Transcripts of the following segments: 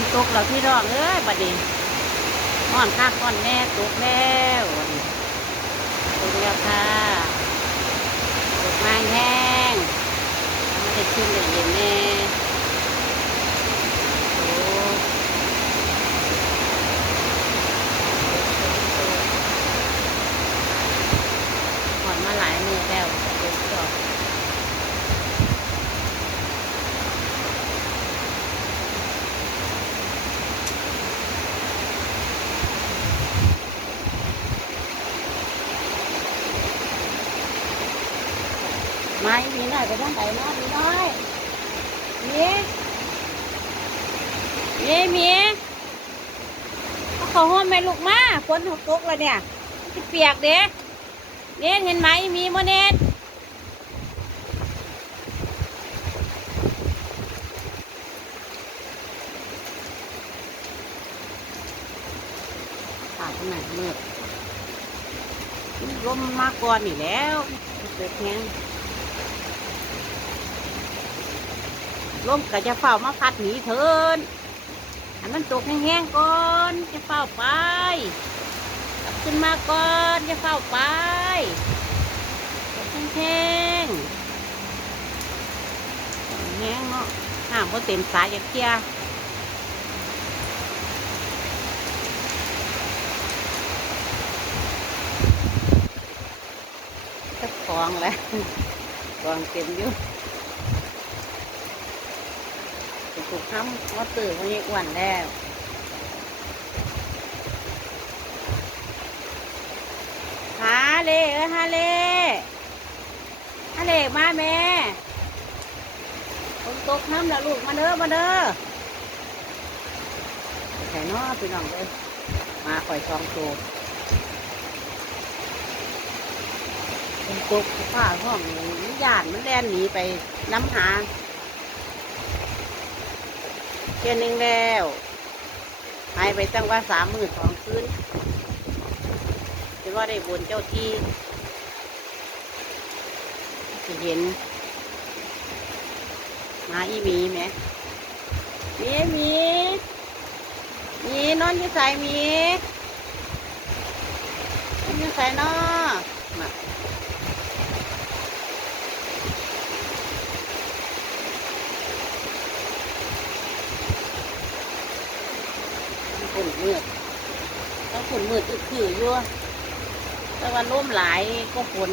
นตกแล้วพี่น้องเอ้ยบัดนี้ม่อนข้างก้อนแน่ตกแล้วตกแล้วค่ะตกมาแห้งไม่ได้ชุ่มได้เย็นแน่โอ้ม่อนมาหลายมือแล้วตกดอกมาอีกนิดหน่อยไปทางไหนเนาะนิดหน่อยมีเขาห้อมแม่ลูกมาฝนตกแล้วเนี่ยที่เปียกเด้เน็ตเห็นไหมมีโมเน็ตขาดตรงไหนมืดลมมาก่อนนี่แล้วเกิดแห้งลมก็จะเฝ้ามาพัดหนีเถินให้มันตกแห้งๆก่อนจะเฝ้าไปกลับขึ้นมาก่อนจะเฝ้าไปตกแห้งแห้งเนาะห้ามพอเต็มสายอย่าเคียจะคลองแล้วคลองเต็มอยู่ถูกทำว่าตื่นวันนี้อ้วนแล้วฮาเล่ฮาเล่ฮาเล่มาแม่คนตกน้ำแล้วลูกมาเด้อใส่น้อพี่น้องเลยมาข่อยซองโตคนตกผ้าห้องญาติมันแล่นหนีไปน้ำหาเที่ยนึงแล้วหายไปตั้งว่า30,000 คืนคิดว่าได้บุญเจ้าที่จะเห็นมาอีมีไหมมีนอนอยู่ใส่มีนอนอยู่ใส่นอมาฝุ่นมืดต้องฝุ่นมืดอึดขืออยู่แต่ว่าร่มหลายก็ฝน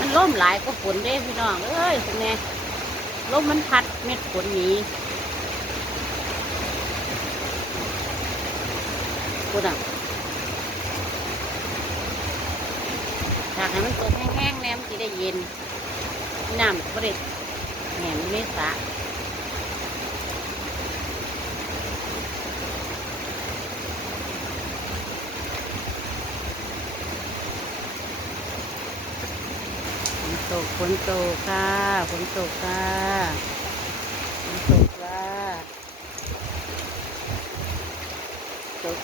มันร่มหลายก็ฝนเด้พี่น้องเอ้ยเป็นไงร่มมันพัดเม็ดฝนหนีกูดังถ้าให้มันตกแห้งๆแนมจะได้เย็นน้ำก็ได้แหงไม่สะฝนตกค่ะฝนตกค่ะฝนตกค่ะ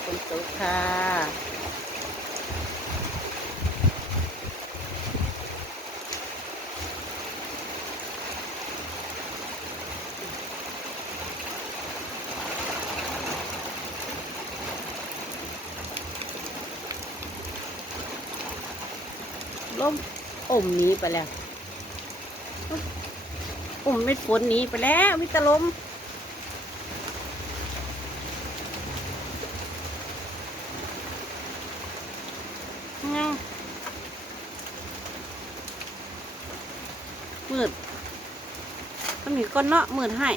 ฝนตกค่ะลมหนีไปแล้วเม็ดฝนหนีไปแล้วมิตรลมไง มืดมันมีก้อนเนาะมืดให้